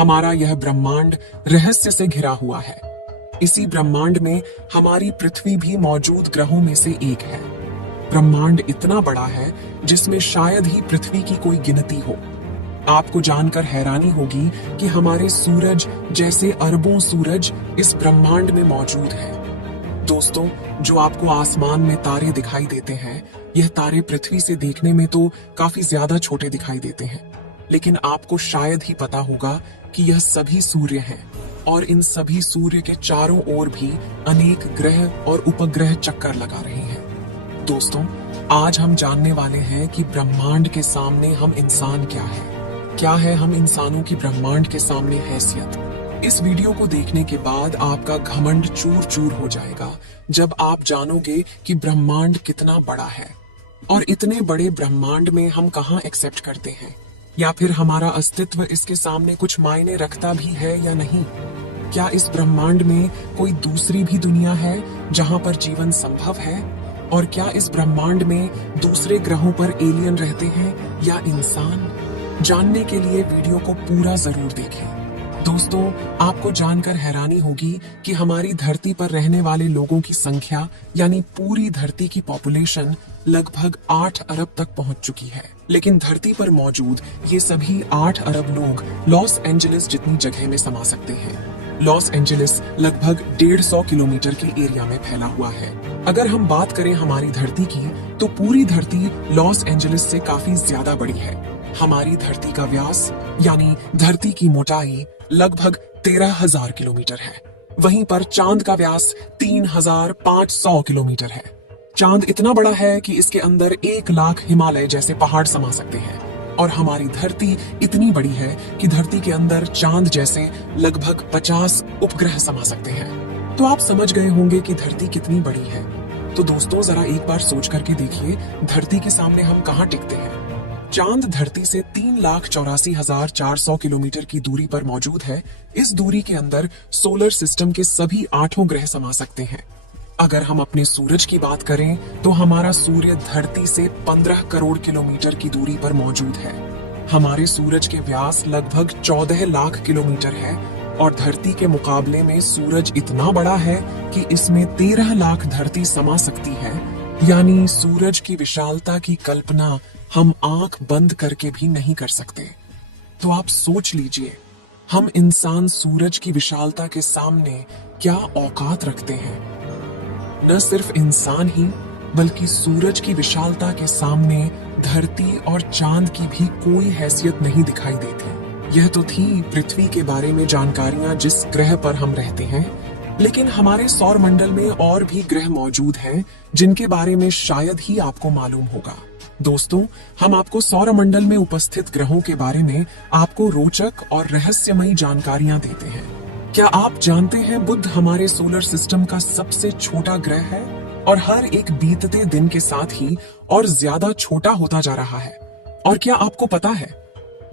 हमारा यह ब्रह्मांड रहस्य से घिरा हुआ है। इसी ब्रह्मांड में हमारी पृथ्वी भी मौजूद ग्रहों में से एक है। ब्रह्मांड इतना बड़ा है जिसमें शायद ही पृथ्वी की कोई गिनती हो। आपको जानकर हैरानी होगी कि हमारे सूरज जैसे अरबों सूरज इस ब्रह्मांड में मौजूद हैं। दोस्तों, जो आपको आसमान में तारे दिखाई देते हैं, यह तारे पृथ्वी से देखने में तो काफी ज्यादा छोटे दिखाई देते हैं, लेकिन आपको शायद ही पता होगा कि यह सभी सूर्य हैं और इन सभी सूर्य के चारों ओर भी अनेक ग्रह और उपग्रह चक्कर लगा रहे हैं। दोस्तों, आज हम जानने वाले हैं कि ब्रह्मांड के सामने हम इंसान क्या है हम इंसानों की ब्रह्मांड के सामने हैसियत। इस वीडियो को देखने के बाद आपका घमंड चूर चूर हो जाएगा जब आप जानोगे कि ब्रह्मांड कितना बड़ा है और इतने बड़े ब्रह्मांड में हम कहाँ एक्सेप्ट करते हैं, या फिर हमारा अस्तित्व इसके सामने कुछ मायने रखता भी है या नहीं। क्या इस ब्रह्मांड में कोई दूसरी भी दुनिया है जहां पर जीवन संभव है, और क्या इस ब्रह्मांड में दूसरे ग्रहों पर एलियन रहते हैं या इंसान। जानने के लिए वीडियो को पूरा जरूर देखें। दोस्तों, आपको जानकर हैरानी होगी कि हमारी धरती पर रहने वाले लोगों की संख्या यानी पूरी धरती की पॉपुलेशन लगभग 8 अरब तक पहुंच चुकी है। लेकिन धरती पर मौजूद ये सभी 8 अरब लोग लॉस एंजलिस जितनी जगह में समा सकते हैं। लॉस एंजलिस लगभग 150 किलोमीटर के एरिया में फैला हुआ है। अगर हम बात करें हमारी धरती की, तो पूरी धरती लॉस एंजलिस से काफी ज्यादा बड़ी है। हमारी धरती का व्यास यानी धरती की मोटाई लगभग 13,000 किलोमीटर है। वहीं पर चांद का व्यास 3,500 किलोमीटर है। चांद इतना बड़ा है कि इसके अंदर 1 लाख हिमालय जैसे पहाड़ समा सकते हैं, और हमारी धरती इतनी बड़ी है कि धरती के अंदर चांद जैसे लगभग 50 उपग्रह समा सकते हैं। तो आप समझ गए होंगे कि धरती कितनी बड़ी है। तो दोस्तों, जरा एक बार सोच करके देखिए, धरती के सामने हम कहाँ टिकते हैं। चांद धरती से 3,84,400 किलोमीटर की दूरी पर मौजूद है। इस दूरी के अंदर सोलर सिस्टम के सभी 8 ग्रह समा सकते हैं। अगर हम अपने सूरज की बात करें, तो हमारा सूर्य धरती से 15 करोड़ किलोमीटर की दूरी पर मौजूद है। हमारे सूरज के व्यास लगभग 14 लाख किलोमीटर है, और धरती के मुकाबले में सूरज इतना बड़ा है कि इसमें 13 लाख धरती समा सकती है। यानी सूरज की विशालता की कल्पना हम आंख बंद करके भी नहीं कर सकते। तो आप सोच लीजिए, हम इंसान सूरज की विशालता के सामने क्या औकात रखते हैं। न सिर्फ इंसान ही, बल्कि सूरज की विशालता के सामने धरती और चांद की भी कोई हैसियत नहीं दिखाई देती। यह तो थी पृथ्वी के बारे में जानकारियां जिस ग्रह पर हम रहते हैं, लेकिन हमारे सौर मंडल में और भी ग्रह मौजूद हैं जिनके बारे में शायद ही आपको मालूम होगा। दोस्तों, हम आपको सौर मंडल में उपस्थित ग्रहों के बारे में आपको रोचक और रहस्यमयी जानकारियां देते हैं। क्या आप जानते हैं, बुध हमारे सोलर सिस्टम का सबसे छोटा ग्रह है और हर एक बीतते दिन के साथ ही और ज्यादा छोटा होता जा रहा है। और क्या आपको पता है,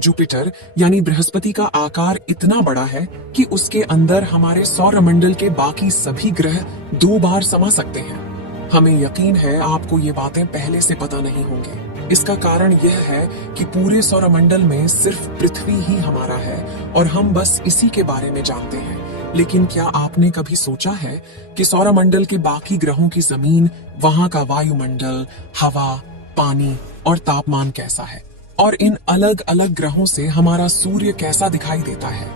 जुपिटर यानी बृहस्पति का आकार इतना बड़ा है कि उसके अंदर हमारे सौर मंडल के बाकी सभी ग्रह 2 बार समा सकते हैं। हमें यकीन है आपको ये बातें पहले से पता नहीं होंगी। इसका कारण यह है कि पूरे सौर मंडल में सिर्फ पृथ्वी ही हमारा है और हम बस इसी के बारे में जानते हैं। लेकिन क्या आपने कभी सोचा है कि सौर मंडल के बाकी ग्रहों की जमीन, वहां का वायुमंडल, हवा, पानी और तापमान कैसा है, और इन अलग अलग ग्रहों से हमारा सूर्य कैसा दिखाई देता है।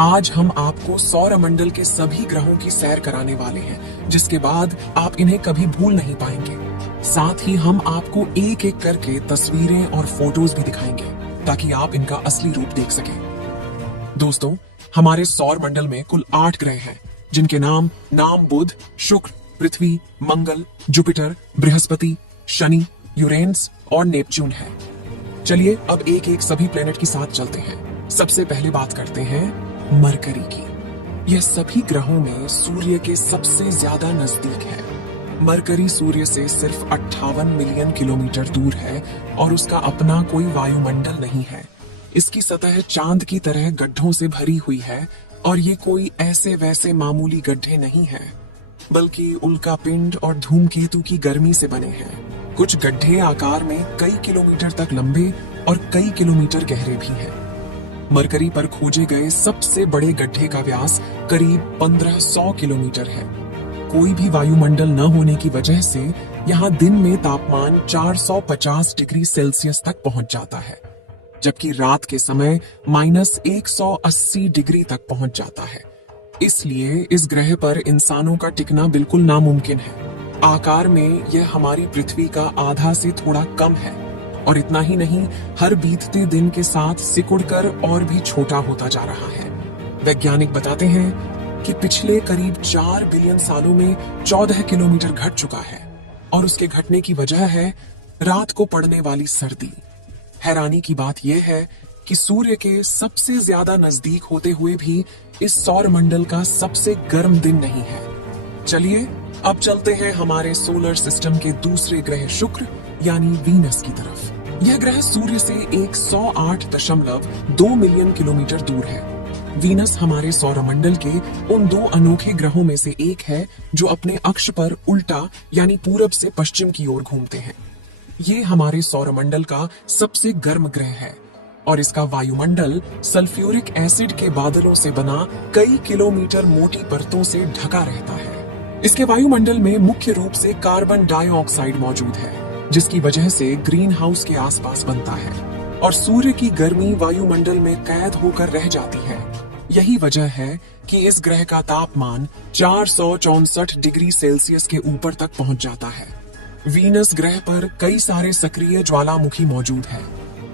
आज हम आपको सौर मंडल के सभी ग्रहों की सैर कराने वाले हैं, जिसके बाद आप इन्हें कभी भूल नहीं पाएंगे। साथ ही हम आपको एक एक करके तस्वीरें और फोटोज भी दिखाएंगे ताकि आप इनका असली रूप देख सकें। दोस्तों, हमारे सौर मंडल में कुल 8 ग्रह हैं, जिनके नाम बुध, शुक्र, पृथ्वी, मंगल, जुपिटर, बृहस्पति, शनि, यूरेनस और नेपच्यून है। चलिए अब एक एक सभी प्लेनेट के साथ चलते हैं। सबसे पहले बात करते हैं मरकरी की। यह सभी ग्रहों में सूर्य के सबसे ज्यादा नजदीक है। मरकरी सूर्य से सिर्फ 58 मिलियन किलोमीटर दूर है और उसका अपना कोई वायुमंडल नहीं है। इसकी सतह चांद की तरह गड्ढों से भरी हुई है, और ये कोई ऐसे वैसे मामूली गड्ढे नहीं हैं, बल्कि उल्का पिंड और धूमकेतु की गर्मी से बने हैं। कुछ गड्ढे आकार में कई किलोमीटर तक लंबे और कई किलोमीटर गहरे भी हैं। मरकरी पर खोजे गए सबसे बड़े गड्ढे का व्यास करीब 1500 किलोमीटर है। कोई भी वायुमंडल न होने की वजह से यहाँ दिन में तापमान 450 डिग्री सेल्सियस तक पहुंच जाता है, जबकि रात के समय -180 डिग्री तक पहुंच जाता है। इसलिए इस ग्रह पर इंसानों का टिकना बिल्कुल नामुमकिन है। आकार में यह हमारी पृथ्वी का आधा से थोड़ा कम है, और इतना ही नहीं, हर बीतते दिन के साथ सिकुड़कर और भी छोटा होता जा रहा है। वैज्ञानिक बताते हैं कि पिछले करीब 4 बिलियन सालों में 14 किलोमीटर घट चुका है, और उसके घटने की वजह है रात को पड़ने वाली सर्दी। हैरानी की बात यह है कि सूर्य के सबसे ज्यादा नजदीक होते हुए भी इस सौर मंडल का सबसे गर्म दिन नहीं है। चलिए अब चलते हैं हमारे सोलर सिस्टम के दूसरे ग्रह शुक्र यानी वीनस की तरफ। यह ग्रह सूर्य से 108.2 मिलियन किलोमीटर दूर है। वीनस हमारे सौरमंडल के उन 2 अनोखे ग्रहों में से एक है जो अपने अक्ष पर उल्टा यानी पूरब से पश्चिम की ओर घूमते हैं। ये हमारे सौरमंडल का सबसे गर्म ग्रह है, और इसका वायुमंडल सल्फ्यूरिक एसिड के बादलों से बना कई किलोमीटर मोटी परतों से ढका रहता है। इसके वायुमंडल में मुख्य रूप से कार्बन डाइऑक्साइड मौजूद है, जिसकी वजह से ग्रीन हाउस के आसपास बनता है, और सूर्य की गर्मी वायुमंडल में कैद होकर रह जाती है। यही वजह है कि इस ग्रह का तापमान 464 डिग्री सेल्सियस के ऊपर तक पहुंच जाता है। वीनस ग्रह पर कई सारे सक्रिय ज्वालामुखी मौजूद है,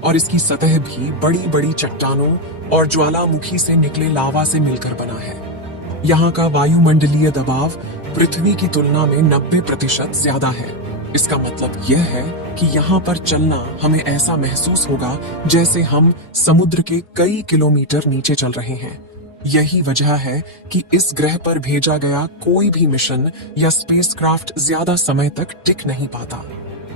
और इसकी सतह भी बड़ी बड़ी चट्टानों और ज्वालामुखी से निकले लावा से मिलकर बना है। यहाँ का वायुमंडलीय दबाव पृथ्वी की तुलना में 90% ज्यादा है। इसका मतलब यह है कि यहाँ पर चलना हमें ऐसा महसूस होगा जैसे हम समुद्र के कई किलोमीटर नीचे चल रहे हैं। यही वजह है कि इस ग्रह पर भेजा गया कोई भी मिशन या स्पेसक्राफ्ट ज्यादा समय तक टिक नहीं पाता।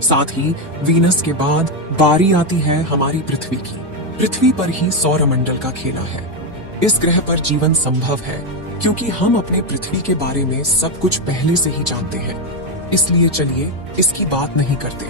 साथ ही वीनस के बाद बारी आती है हमारी पृथ्वी की। पृथ्वी पर ही सौरमंडल का खेला है। इस ग्रह पर जीवन संभव है क्योंकि हम अपने पृथ्वी के बारे में सब कुछ पहले से ही जानते हैं। इसलिए चलिए इसकी बात नहीं करते।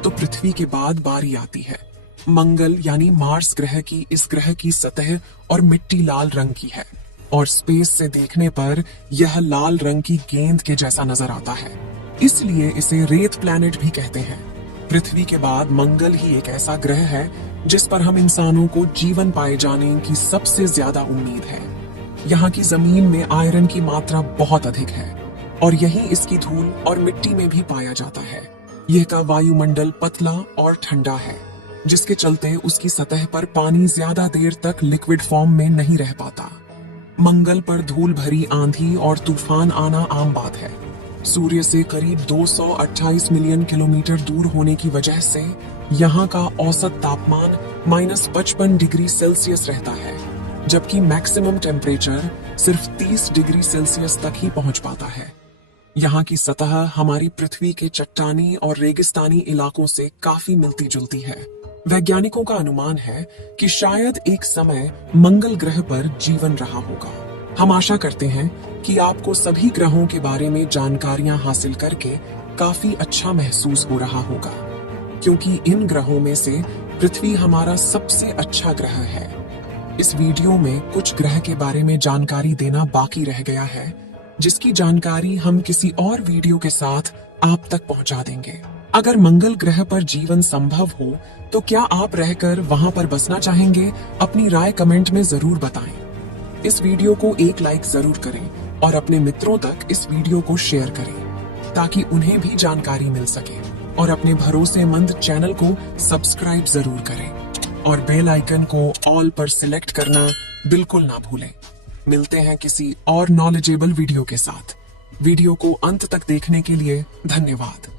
तो पृथ्वी के बाद बारी आती है मंगल यानी मार्स ग्रह की। इस ग्रह की सतह और मिट्टी लाल रंग की है, और स्पेस से देखने पर यह लाल रंग की गेंद के जैसा नजर आता है, इसलिए इसे रेत प्लैनेट भी कहते हैं। पृथ्वी के बाद मंगल ही एक ऐसा ग्रह है जिस पर हम इंसानों को जीवन पाए जाने की सबसे ज्यादा उम्मीद है। यहाँ की जमीन में आयरन की मात्रा बहुत अधिक है, और यही इसकी धूल और मिट्टी में भी पाया जाता है। यह का वायुमंडल पतला और ठंडा है, जिसके चलते उसकी सतह पर पानी ज्यादा देर तक लिक्विड फॉर्म में नहीं रह पाता। मंगल पर धूल भरी आंधी और तूफान आना आम बात है। सूर्य से करीब 228 मिलियन किलोमीटर दूर होने की वजह से यहाँ का औसत तापमान -55 डिग्री सेल्सियस रहता है, जबकि मैक्सिमम टेम्परेचर सिर्फ 30 डिग्री सेल्सियस तक ही पहुंच पाता है। यहाँ की सतह हमारी पृथ्वी के चट्टानी और रेगिस्तानी इलाकों से काफी मिलती जुलती है। वैज्ञानिकों का अनुमान है कि शायद एक समय मंगल ग्रह पर जीवन रहा होगा। हम आशा करते हैं कि आपको सभी ग्रहों के बारे में जानकारियां हासिल करके काफी अच्छा महसूस हो रहा होगा, क्योंकि इन ग्रहों में से पृथ्वी हमारा सबसे अच्छा ग्रह है। इस वीडियो में कुछ ग्रह के बारे में जानकारी देना बाकी रह गया है, जिसकी जानकारी हम किसी और वीडियो के साथ आप तक पहुंचा देंगे। अगर मंगल ग्रह पर जीवन संभव हो तो क्या आप रहकर वहां पर बसना चाहेंगे? अपनी राय कमेंट में जरूर बताएं। इस वीडियो को एक लाइक जरूर करें और अपने मित्रों तक इस वीडियो को शेयर करें, ताकि उन्हें भी जानकारी मिल सके। और अपने भरोसेमंद चैनल को सब्सक्राइब जरूर करें और बेल आइकन को ऑल पर सिलेक्ट करना बिल्कुल ना भूलें। मिलते हैं किसी और नॉलेजेबल वीडियो के साथ। वीडियो को अंत तक देखने के लिए धन्यवाद।